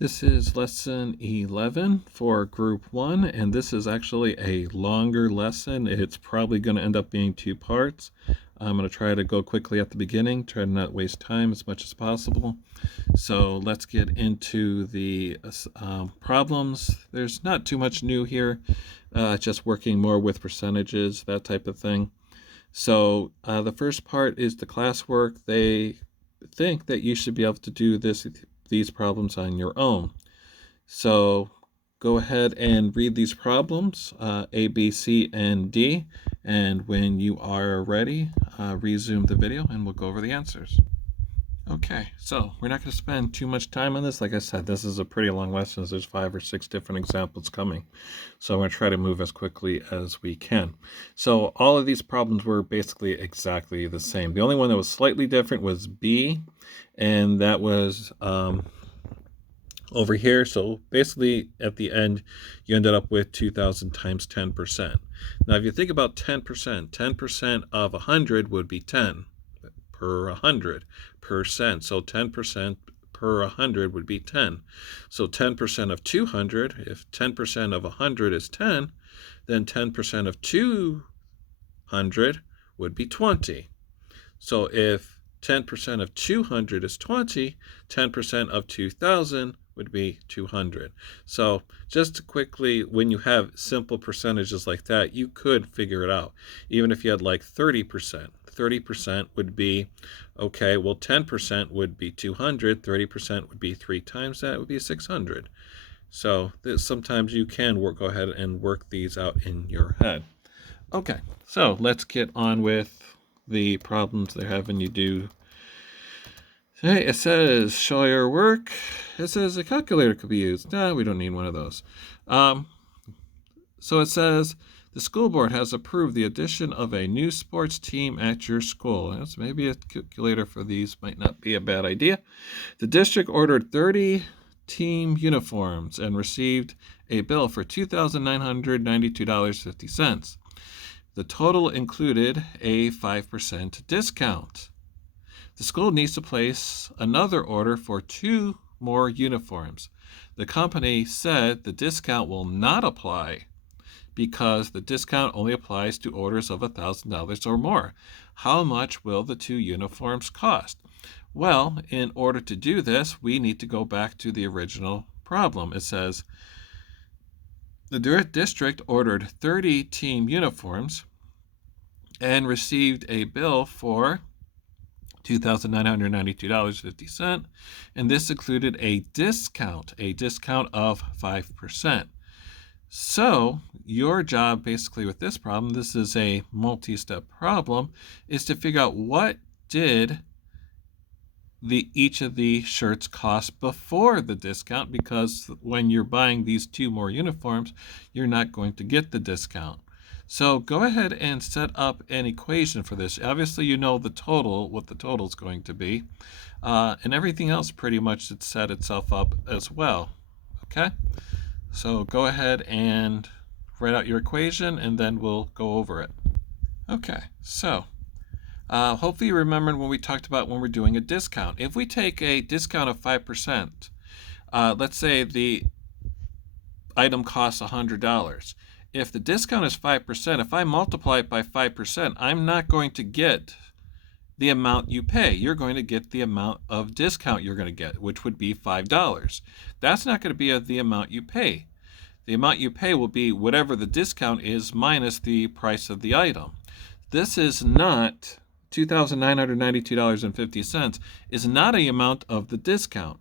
This is lesson 11 for group 1, and this is actually a longer lesson. It's probably going to end up being 2 parts. I'm going to try to go quickly at the beginning, try to not waste time as much as possible. So let's get into the problems. There's not too much new here, just working more with percentages, that type of thing. So the first part is the classwork. They think that you should be able to do these problems on your own. So go ahead and read these problems, A, B, C, and D. And when you are ready, resume the video and we'll go over the answers. Okay, so we're not going to spend too much time on this. Like I said, this is a pretty long lesson. There's 5 or 6 different examples coming. So I'm going to try to move as quickly as we can. So all of these problems were basically exactly the same. The only one that was slightly different was B, and that was over here. So basically at the end, you ended up with 2,000 times 10%. Now, if you think about 10%, 10% of 100 would be 10 per 100%. So 10% per 100 would be 10. So 10% of 200, if 10% of 100 is 10, then 10% of 200 would be 20. So if 10% of 200 is 20, 10% of 2,000 would be 200. So just quickly, when you have simple percentages like that, you could figure it out. Even if you had like 30%, 30% would be, okay, well, 10% would be 200, 30% would be 3 times that, would be 600. So sometimes you can go ahead and work these out in your head. Okay, so let's get on with the problems they're having you do. Hey, it says, show your work. It says a calculator could be used. No, we don't need one of those. So it says, the school board has approved the addition of a new sports team at your school. That's maybe a calculator for these might not be a bad idea. The district ordered 30 team uniforms and received a bill for $2,992.50. The total included a 5% discount. The school needs to place another order for 2 more uniforms. The company said the discount will not apply because the discount only applies to orders of $1,000 or more. How much will the 2 uniforms cost? Well, in order to do this, we need to go back to the original problem. It says the district ordered 30 team uniforms and received a bill for $2,992.50, and this included a discount of 5%. So your job basically with this problem, this is a multi-step problem, is to figure out what did each of the shirts cost before the discount, because when you're buying these 2 more uniforms, you're not going to get the discount. So go ahead and set up an equation for this. Obviously, you know the total, what the total is going to be, and everything else pretty much should set itself up as well. Okay, so go ahead and write out your equation, and then we'll go over it. Okay, so hopefully you remembered when we talked about when we're doing a discount. If we take a discount of 5%, let's say the item costs $100. If the discount is 5%, if I multiply it by 5%, I'm not going to get the amount you pay. You're going to get the amount of discount you're going to get, which would be $5. That's not going to be the amount you pay. The amount you pay will be whatever the discount is minus the price of the item. This is not $2,992.50 is not an amount of the discount.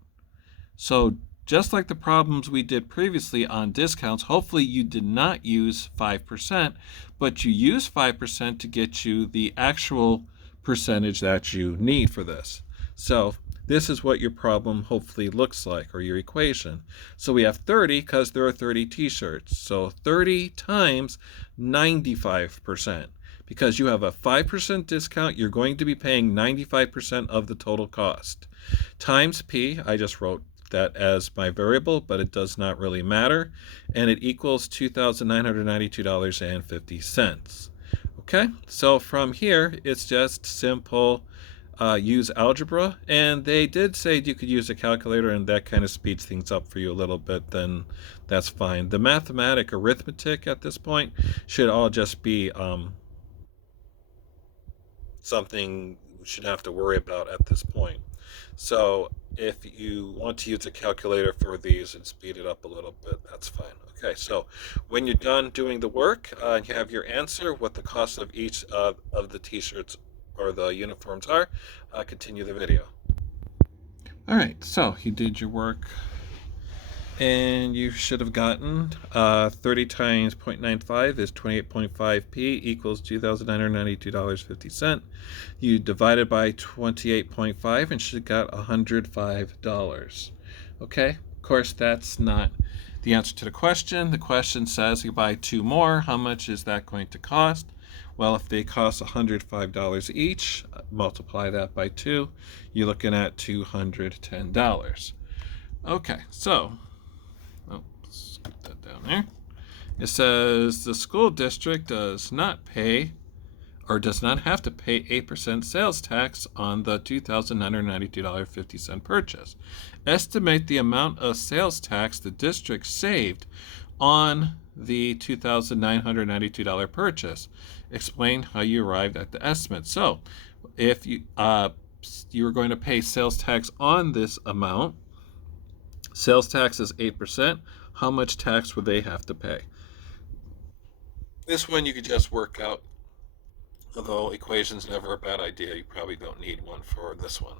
So just like the problems we did previously on discounts, hopefully you did not use 5%, but you use 5% to get you the actual percentage that you need for this. So this is what your problem hopefully looks like, or your equation. So we have 30 because there are 30 t-shirts. So 30 times 95%. Because you have a 5% discount, you're going to be paying 95% of the total cost. Times P, I just wrote that as my variable, but it does not really matter, and it equals $2,992.50. Okay, so from here, it's just simple use algebra, and they did say you could use a calculator, and that kind of speeds things up for you a little bit, then that's fine. The mathematic arithmetic at this point should all just be something you should have to worry about at this point. So if you want to use a calculator for these and speed it up a little bit, that's fine. Okay, so when you're done doing the work and you have your answer, what the cost of each of the t-shirts or the uniforms are, continue the video. All right, so you did your work, and you should have gotten 30 times 0.95 is 28.5p equals $2,992.50. You divided by 28.5 and should have got $105. Okay, of course, that's not the answer to the question. The question says you buy two more. How much is that going to cost? Well, if they cost $105 each, multiply that by 2, you're looking at $210. Okay, so let's get that down there. It says the school district does not pay or does not have to pay 8% sales tax on the $2,992.50 purchase. Estimate the amount of sales tax the district saved on the $2,992 purchase. Explain how you arrived at the estimate. So if you were going to pay sales tax on this amount, sales tax is 8%. How much tax would they have to pay? This one you could just work out. Although equation's never a bad idea, you probably don't need one for this one.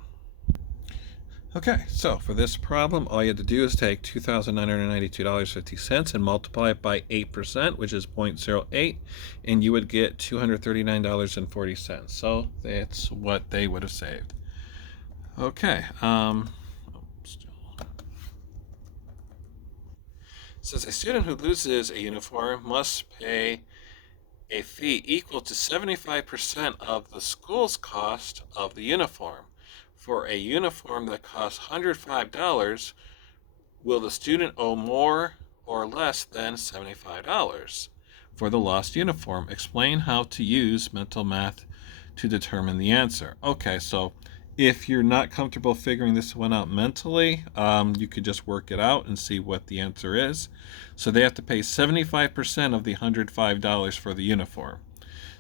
Okay, so for this problem, all you had to do is take $2,992.50 and multiply it by 8%, which is 0.08, and you would get $239.40. So that's what they would have saved. Okay, says a student who loses a uniform must pay a fee equal to 75% of the school's cost of the uniform. For a uniform that costs $105, will the student owe more or less than $75 for the lost uniform? Explain how to use mental math to determine the answer. Okay, so if you're not comfortable figuring this one out mentally, you could just work it out and see what the answer is. So they have to pay 75% of the $105 for the uniform.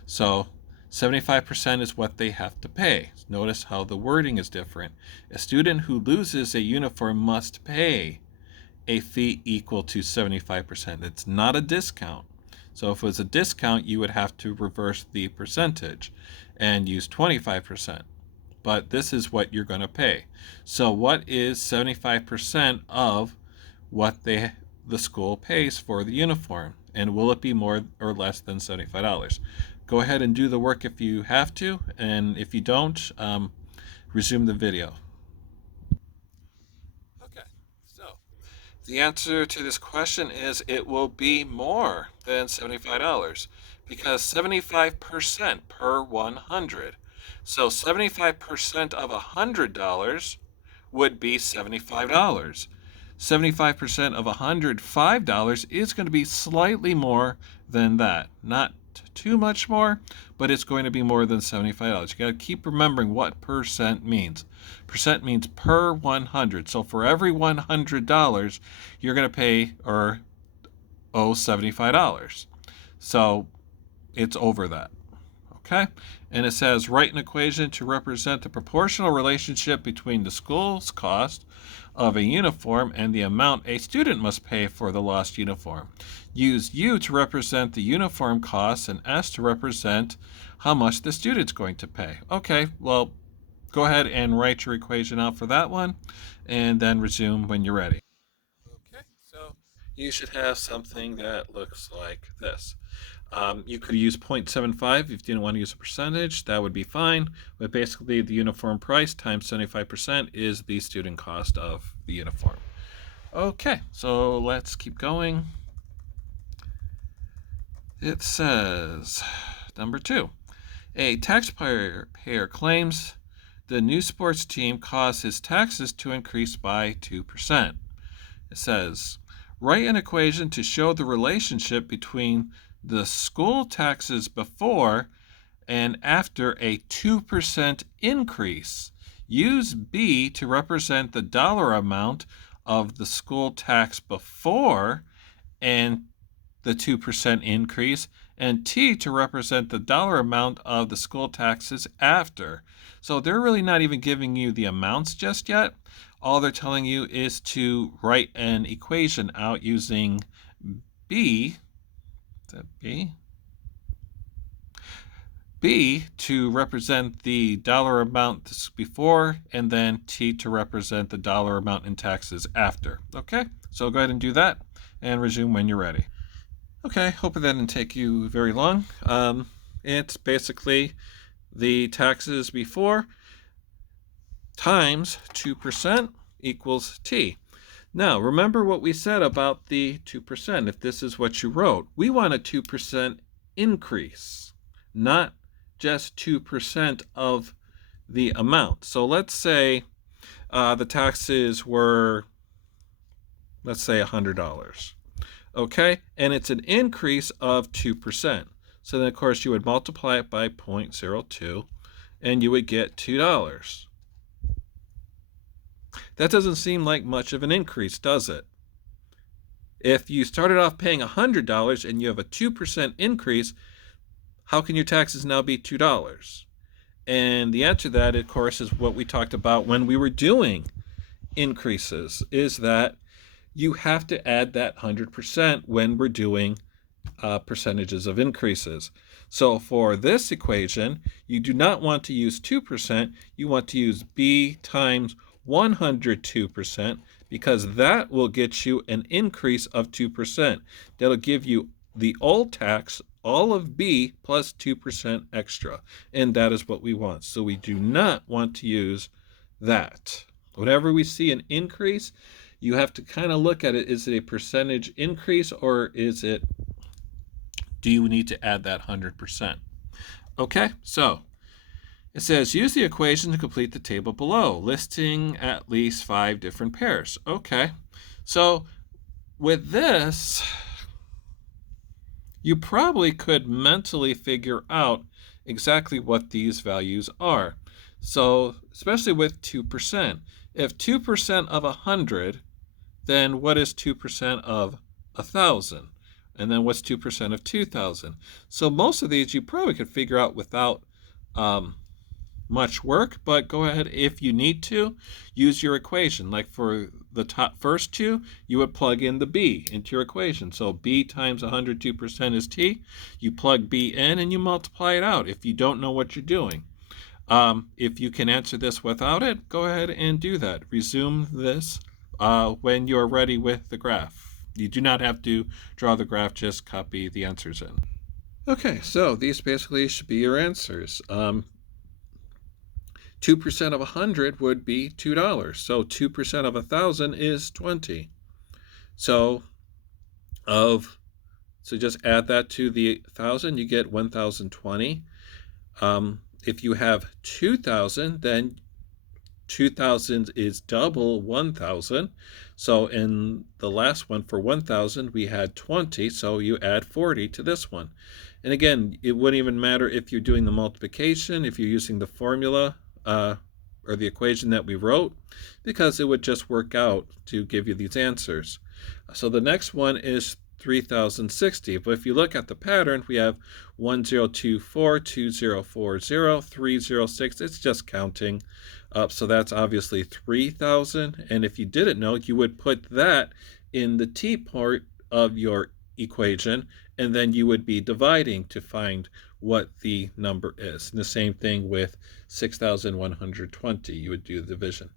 So 75% is what they have to pay. Notice how the wording is different. A student who loses a uniform must pay a fee equal to 75%. It's not a discount. So if it was a discount, you would have to reverse the percentage and use 25%. But this is what you're going to pay. So what is 75% of what the school pays for the uniform? And will it be more or less than $75? Go ahead and do the work if you have to, and if you don't, resume the video. Okay, so the answer to this question is it will be more than $75 because 75% per 100. So 75% of $100 would be $75. 75% of $105 is going to be slightly more than that. Not too much more, but it's going to be more than $75. You got to keep remembering what percent means. Percent means per 100. So for every $100, you're going to pay or owe $75. So it's over that. Okay? And it says, write an equation to represent the proportional relationship between the school's cost of a uniform and the amount a student must pay for the lost uniform. Use U to represent the uniform costs and S to represent how much the student's going to pay. Okay, well, go ahead and write your equation out for that one, and then resume when you're ready. Okay, so you should have something that looks like this. You could use 0.75 if you didn't want to use a percentage. That would be fine. But basically, the uniform price times 75% is the student cost of the uniform. Okay, so let's keep going. It says, number 2, a taxpayer claims the new sports team caused his taxes to increase by 2%. It says, write an equation to show the relationship between the school taxes before and after a 2% increase. Use B to represent the dollar amount of the school tax before and the 2% increase, and T to represent the dollar amount of the school taxes after. So they're really not even giving you the amounts just yet. All they're telling you is to write an equation out using B. Is that B? B to represent the dollar amount before, and then T to represent the dollar amount in taxes after. Okay, so go ahead and do that and resume when you're ready. Okay, hope that didn't take you very long. It's basically the taxes before times 2% equals T. Now, remember what we said about the 2%. If this is what you wrote, we want a 2% increase, not just 2% of the amount. So let's say the taxes were, let's say, $100. Okay, and it's an increase of 2%. So then, of course, you would multiply it by 0.02, and you would get $2. That doesn't seem like much of an increase, does it? If you started off paying $100 and you have a 2% increase, how can your taxes now be $2? And the answer to that, of course, is what we talked about when we were doing increases, is that you have to add that 100% when we're doing percentages of increases. So for this equation, you do not want to use 2%, you want to use B times 102%, because that will get you an increase of 2%. That'll give you the old tax, all of B plus 2% extra, and that is what we want. So we do not want to use that. Whenever we see an increase, you have to kind of look at it. Is it a percentage increase, or is it, do you need to add that 100%? Okay, so it says use the equation to complete the table below, listing at least 5 different pairs. Okay, so with this, you probably could mentally figure out exactly what these values are. So especially with 2%, if 2% of 100, then what is 2% of 1,000? And then what's 2% of 2,000? So most of these you probably could figure out without much work, but go ahead, if you need to, use your equation. Like for the first two, you would plug in the B into your equation. So B times 102% is T. You plug B in and you multiply it out if you don't know what you're doing. If you can answer this without it, go ahead and do that. Resume this when you're ready with the graph. You do not have to draw the graph, just copy the answers in. Okay, so these basically should be your answers. 2% of 100 would be $2. So 2% of 1,000 is 20. So just add that to the 1,000, you get 1,020. If you have 2,000, then 2,000 is double 1,000. So in the last one for 1,000, we had 20, so you add 40 to this one. And again, it wouldn't even matter if you're doing the multiplication, if you're using the formula or the equation that we wrote, because it would just work out to give you these answers. So the next one is 3,060. But if you look at the pattern, we have 1024, 2040, 306. It's just counting up. So that's obviously 3,000. And if you didn't know, you would put that in the T part of your equation, and then you would be dividing to find what the number is. And the same thing with 6,120. You would do the division.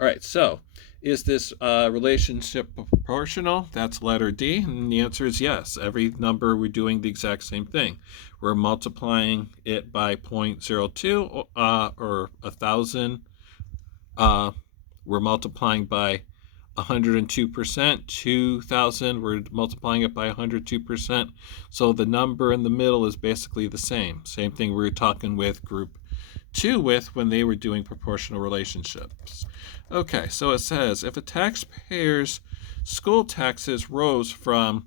All right, so is this relationship proportional? That's letter D, and the answer is yes. Every number, we're doing the exact same thing. We're multiplying it by 0.02 or 1,000. We're multiplying by 102%. 2,000, we're multiplying it by 102%. So the number in the middle is basically the same. Same thing we were talking with group 2 with when they were doing proportional relationships. Okay, so it says if a taxpayer's school taxes rose from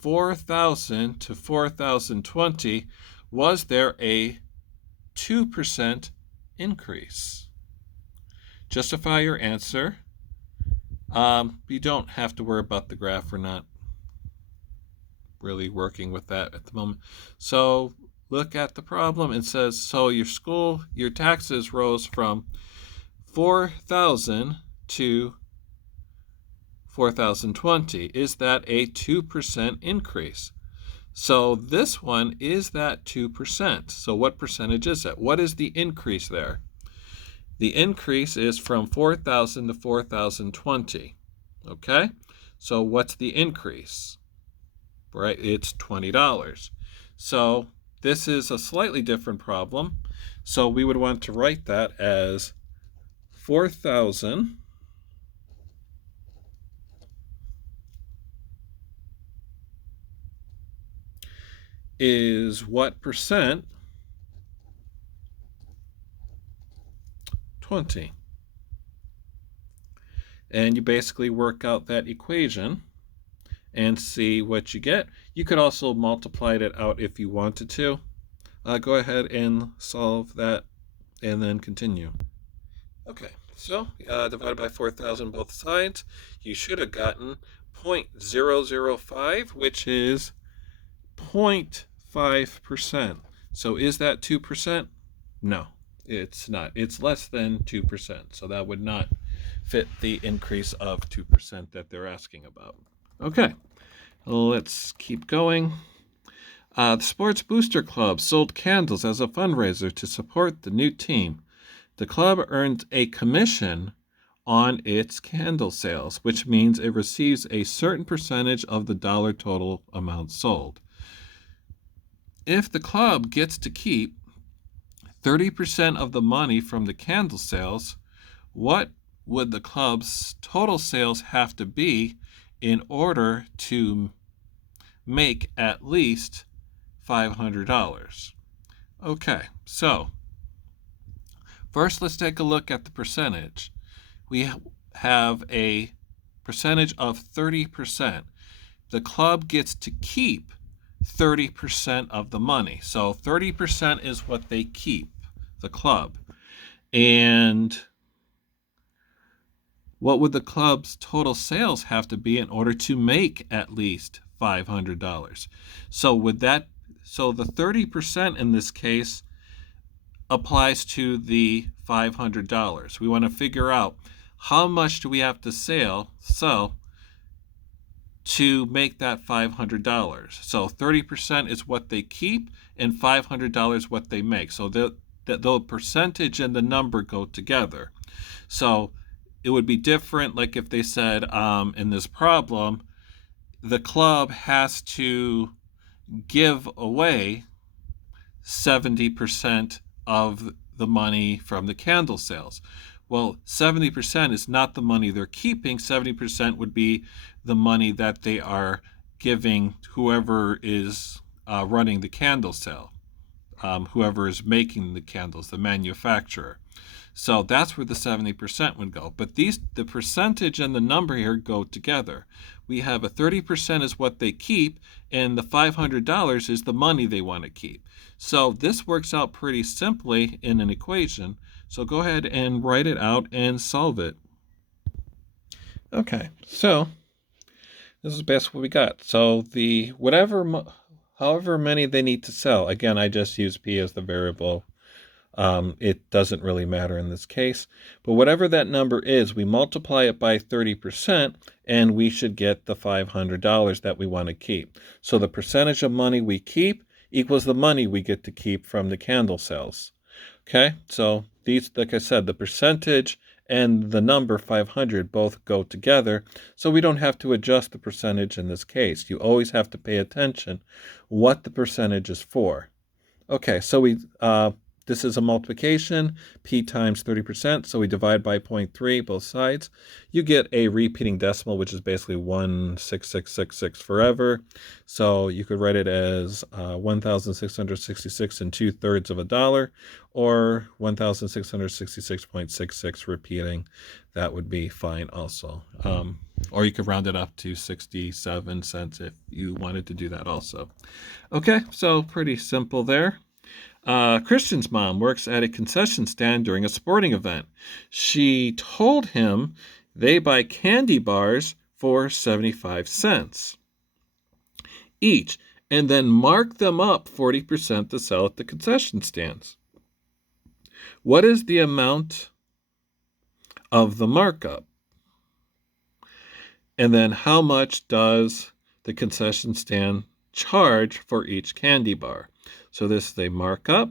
4,000 to 4,020, was there a 2% increase. Justify your answer. You don't have to worry about the graph. We're not really working with that at the moment. So look at the problem. It says, so your taxes rose from $4,000 to $4,020. Is that a 2% increase? So this one is that 2%. So what percentage is it? What is the increase there? The increase is from $4,000 to $4,020. Okay? So what's the increase? Right? It's $20. So this is a slightly different problem. So we would want to write that as 4,000 is what percent? 20. And you basically work out that equation and see what you get. You could also multiply it out if you wanted to. Go ahead and solve that and then continue. Okay, so divided by 4,000 both sides, you should have gotten 0.005, which is 0.5%. So is that 2%? No, it's not. It's less than 2%. So that would not fit the increase of 2% that they're asking about. Okay, let's keep going. The Sports Booster Club sold candles as a fundraiser to support the new team. The club earned a commission on its candle sales, which means it receives a certain percentage of the dollar total amount sold. If the club gets to keep 30% of the money from the candle sales, what would the club's total sales have to be in order to make at least $500? Okay, so first let's take a look at the percentage. We have a percentage of 30%. The club gets to keep 30% of the money. So 30% is what they keep, the club. And what would the club's total sales have to be in order to make at least $500? So the 30% in this case applies to the $500. We want to figure out how much do we have to sell to make that $500. So 30% is what they keep and $500 what they make. So the percentage and the number go together. So it would be different, like if they said in this problem, the club has to give away 70% of the money from the candle sales. Well, 70% is not the money they're keeping. 70% would be the money that they are giving whoever is running the candle sale, whoever is making the candles, the manufacturer. So that's where the 70% would go. But the percentage and the number here go together. We have a 30% is what they keep, and the $500 is the money they want to keep. So this works out pretty simply in an equation. So go ahead and write it out and solve it. Okay, so this is basically what we got. So however many they need to sell, again, I just use P as the variable. It doesn't really matter in this case. But whatever that number is, we multiply it by 30%, and we should get the $500 that we want to keep. So the percentage of money we keep equals the money we get to keep from the candle sales. Okay, so these, like I said, the percentage and the number 500 both go together, so we don't have to adjust the percentage in this case. You always have to pay attention what the percentage is for. Okay, so this is a multiplication, P times 30%, so we divide by 0.3 both sides. You get a repeating decimal, which is basically 16666 forever. So you could write it as 1,666 and 2/3 of a dollar, or 1,666.66 repeating. That would be fine also. Or you could round it up to 67 cents if you wanted to do that also. Okay, so pretty simple there. Christian's mom works at a concession stand during a sporting event. She told him they buy candy bars for 75 cents each and then mark them up 40% to sell at the concession stands. What is the amount of the markup? And then how much does the concession stand charge for each candy bar? So this is a markup.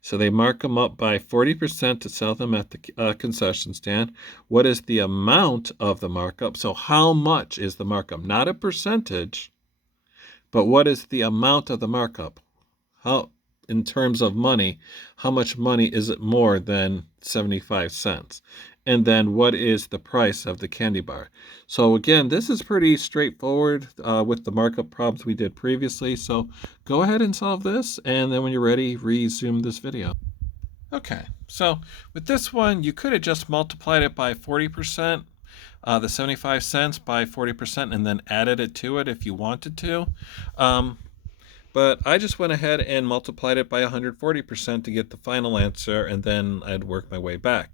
So they mark them up by 40% to sell them at the concession stand. What is the amount of the markup? So how much is the markup? Not a percentage, but what is the amount of the markup? How, in terms of money, how much money is it more than 75 cents? And then what is the price of the candy bar? So again, this is pretty straightforward with the markup problems we did previously. So go ahead and solve this, and then when you're ready, resume this video. Okay, so with this one, you could have just multiplied it by 40%, the 75 cents by 40%, and then added it to it if you wanted to. But I just went ahead and multiplied it by 140% to get the final answer, and then I'd work my way back.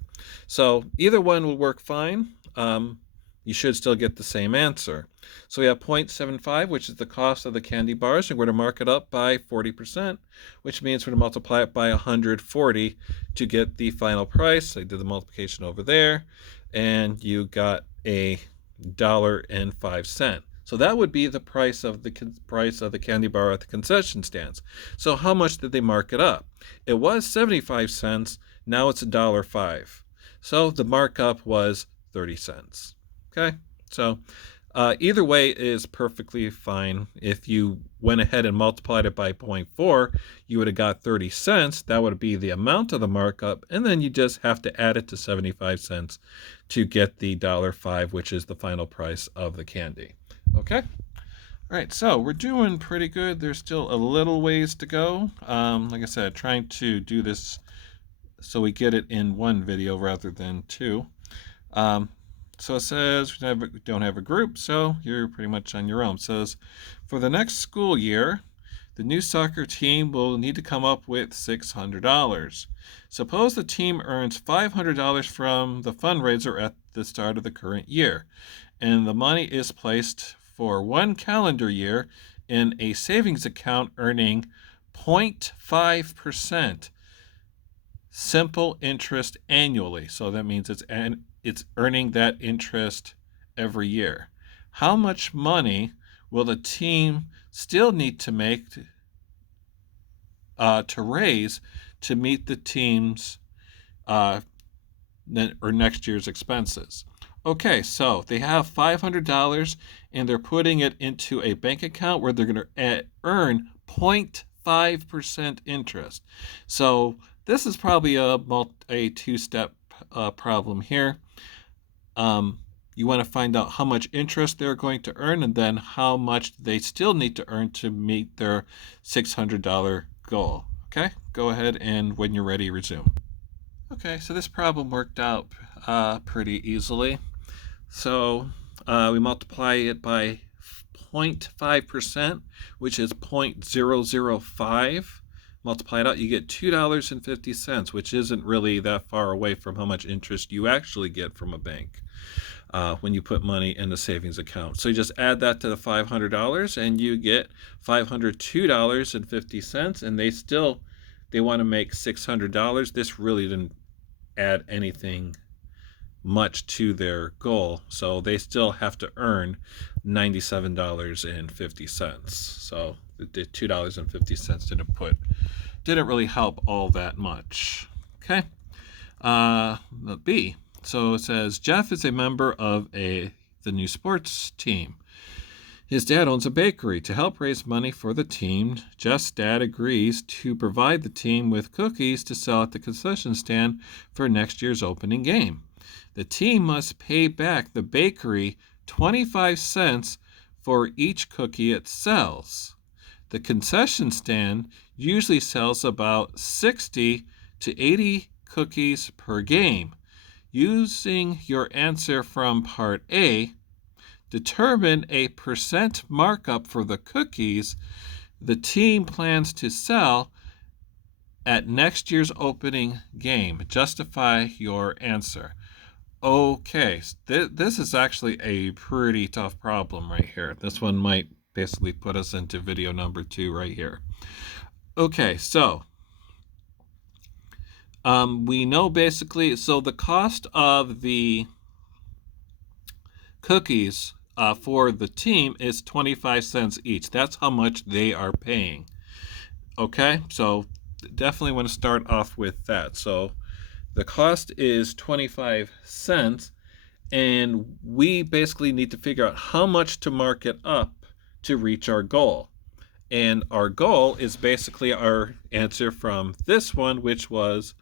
So either one will work fine. You should still get the same answer. So we have 0.75, which is the cost of the candy bars, and we're going to mark it up by 40%, which means we're going to multiply it by 140 to get the final price. I did the multiplication over there, and you got $1.05. So that would be the price of the candy bar at the concession stands. So how much did they mark it up? It was 75 cents. Now it's $1.05. So the markup was 30 cents. Okay, so either way is perfectly fine. If you went ahead and multiplied it by 0.4, you would have got 30 cents. That would be the amount of the markup, and then you just have to add it to 75 cents to get the $1.05, which is the final price of the candy. Okay? All right, so we're doing pretty good. There's still a little ways to go. Like I said, trying to do this so we get it in one video rather than two. So it says we don't have a group, so you're pretty much on your own. It says, for the next school year, the new soccer team will need to come up with $600. Suppose the team earns $500 from the fundraiser at the start of the current year, and the money is placed for 1 calendar year in a savings account earning 0.5% simple interest annually. So that means it's earning that interest every year. How much money will the team still need to make to raise to meet the team's or next year's expenses? Okay, so they have $500 and they're putting it into a bank account where they're going to earn 0.5% interest. So this is probably a two-step problem here. You want to find out how much interest they're going to earn and then how much they still need to earn to meet their $600 goal. Okay, go ahead and when you're ready, resume. Okay, so this problem worked out pretty easily. So we multiply it by 0.5%, which is 0.005. Multiply it out, you get $2.50, which isn't really that far away from how much interest you actually get from a bank when you put money in the savings account. So you just add that to the $500 and you get $502.50, and they want to make $600. This really didn't add anything much to their goal, so they still have to earn $97.50. So the $2.50 didn't really help all that much. Okay. B. So it says Jeff is a member of the new sports team. His dad owns a bakery. To help raise money for the team, Jeff's dad agrees to provide the team with cookies to sell at the concession stand for next year's opening game. The team must pay back the bakery 25 cents for each cookie it sells. The concession stand usually sells about 60 to 80 cookies per game. Using your answer from part A, determine a percent markup for the cookies the team plans to sell at next year's opening game. Justify your answer. Okay, this is actually a pretty tough problem right here. This one might basically put us into video number 2 right here. Okay, so we know basically, so the cost of the cookies for the team is 25 cents each. That's how much they are paying. Okay, so definitely want to start off with that. So the cost is 25 cents, and we basically need to figure out how much to mark it up to reach our goal. And our goal is basically our answer from this one, which was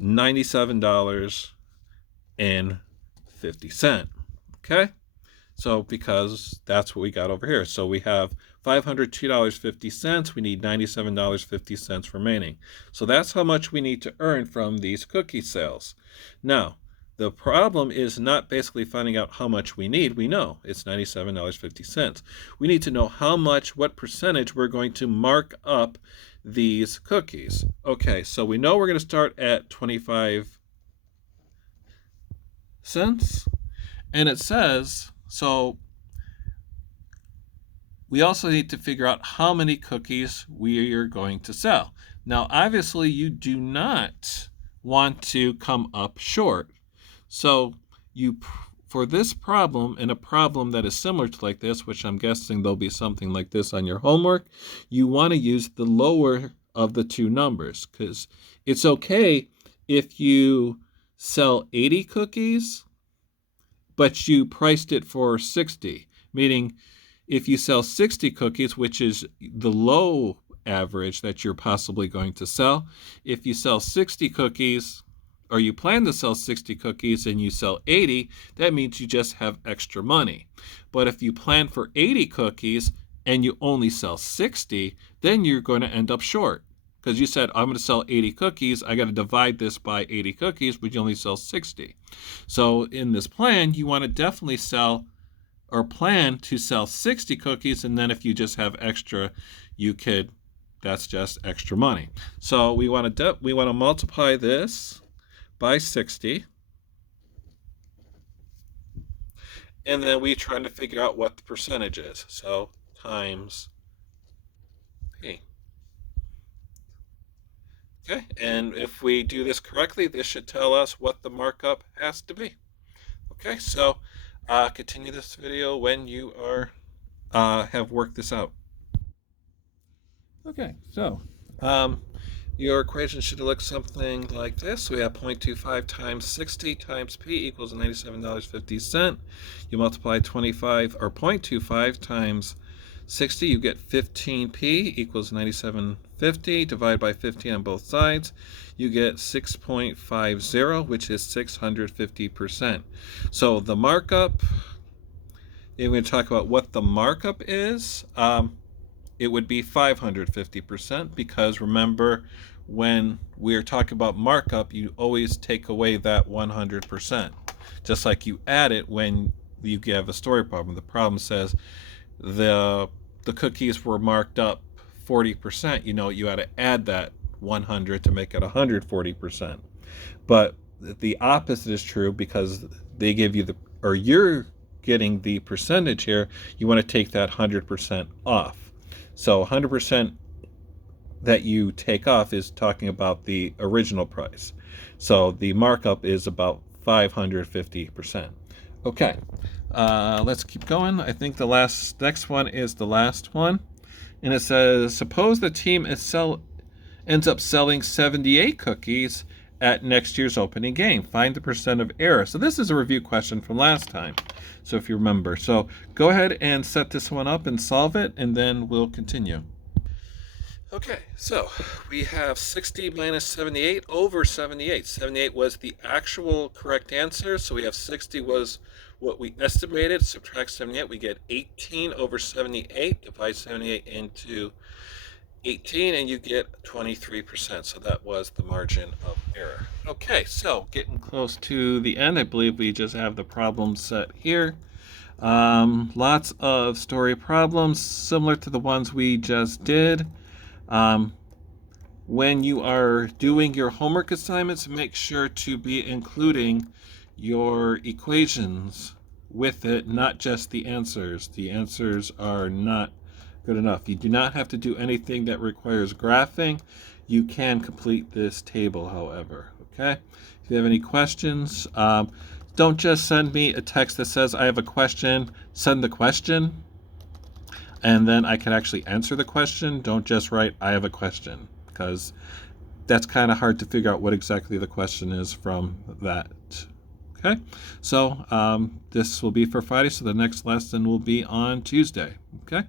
$97.50. Okay? So because that's what we got over here. So we have $502.50. We need $97.50 remaining. So that's how much we need to earn from these cookie sales. Now, the problem is not basically finding out how much we need. We know it's $97.50. We need to know how much, what percentage we're going to mark up these cookies. Okay, so we know we're going to start at 25 cents. And it says, so we also need to figure out how many cookies we are going to sell. Now, obviously, you do not want to come up short. So for this problem and a problem that is similar to like this, which I'm guessing there'll be something like this on your homework, you want to use the lower of the two numbers, because it's okay if you sell 80 cookies, but you priced it for 60, meaning if you sell 60 cookies, which is the low average that you're possibly going to sell, if you sell 60 cookies, or you plan to sell 60 cookies and you sell 80, that means you just have extra money. But if you plan for 80 cookies and you only sell 60, then you're going to end up short. Because you said, I'm going to sell 80 cookies, I got to divide this by 80 cookies, but you only sell 60. So in this plan, you want to definitely sell or plan to sell 60 cookies, and then if you just have extra, that's just extra money. So we want to multiply this by 60, and then we're trying to figure out what the percentage is. So times P. Okay, and if we do this correctly, this should tell us what the markup has to be. Okay, so continue this video when you have worked this out. Okay, so your equation should look something like this. We have 0.25 times 60 times P equals $97.50. You multiply 25 or 0.25 times 60, you get 15P equals $97.50. Divide by 15 on both sides, you get 6.50, which is 650%. So the markup, if we're going to talk about what the markup is, it would be 550%, because remember, when we're talking about markup, you always take away that 100%. Just like you add it when you have a story problem. The problem says the cookies were marked up 40%. You had to add that 100 to make it 140%. But the opposite is true, because they give you you're getting the percentage here. You want to take that 100% off. So 100% that you take off is talking about the original price. So the markup is about 550%. Okay, let's keep going. I think the next one is the last one. And it says, suppose the team ends up selling 78 cookies at next year's opening game. Find the percent of error. So this is a review question from last time, so if you remember. So go ahead and set this one up and solve it, and then we'll continue. Okay, so we have 60 minus 78 over 78. 78 was the actual correct answer, so we have 60 was what we estimated. Subtract 78, we get 18 over 78. Divide 78 into 18, and you get 23%. So that was the margin of error. Okay, so getting close to the end. I believe we just have the problem set here. Lots of story problems similar to the ones we just did. when you are doing your homework assignments, make sure to be including your equations with it, not just the answers. The answers are not good enough. You do not have to do anything that requires graphing. You can complete this table, however. Okay? If you have any questions, don't just send me a text that says, I have a question. Send the question, and then I can actually answer the question. Don't just write, I have a question, because that's kind of hard to figure out what exactly the question is from that. Okay, so this will be for Friday, so the next lesson will be on Tuesday. Okay.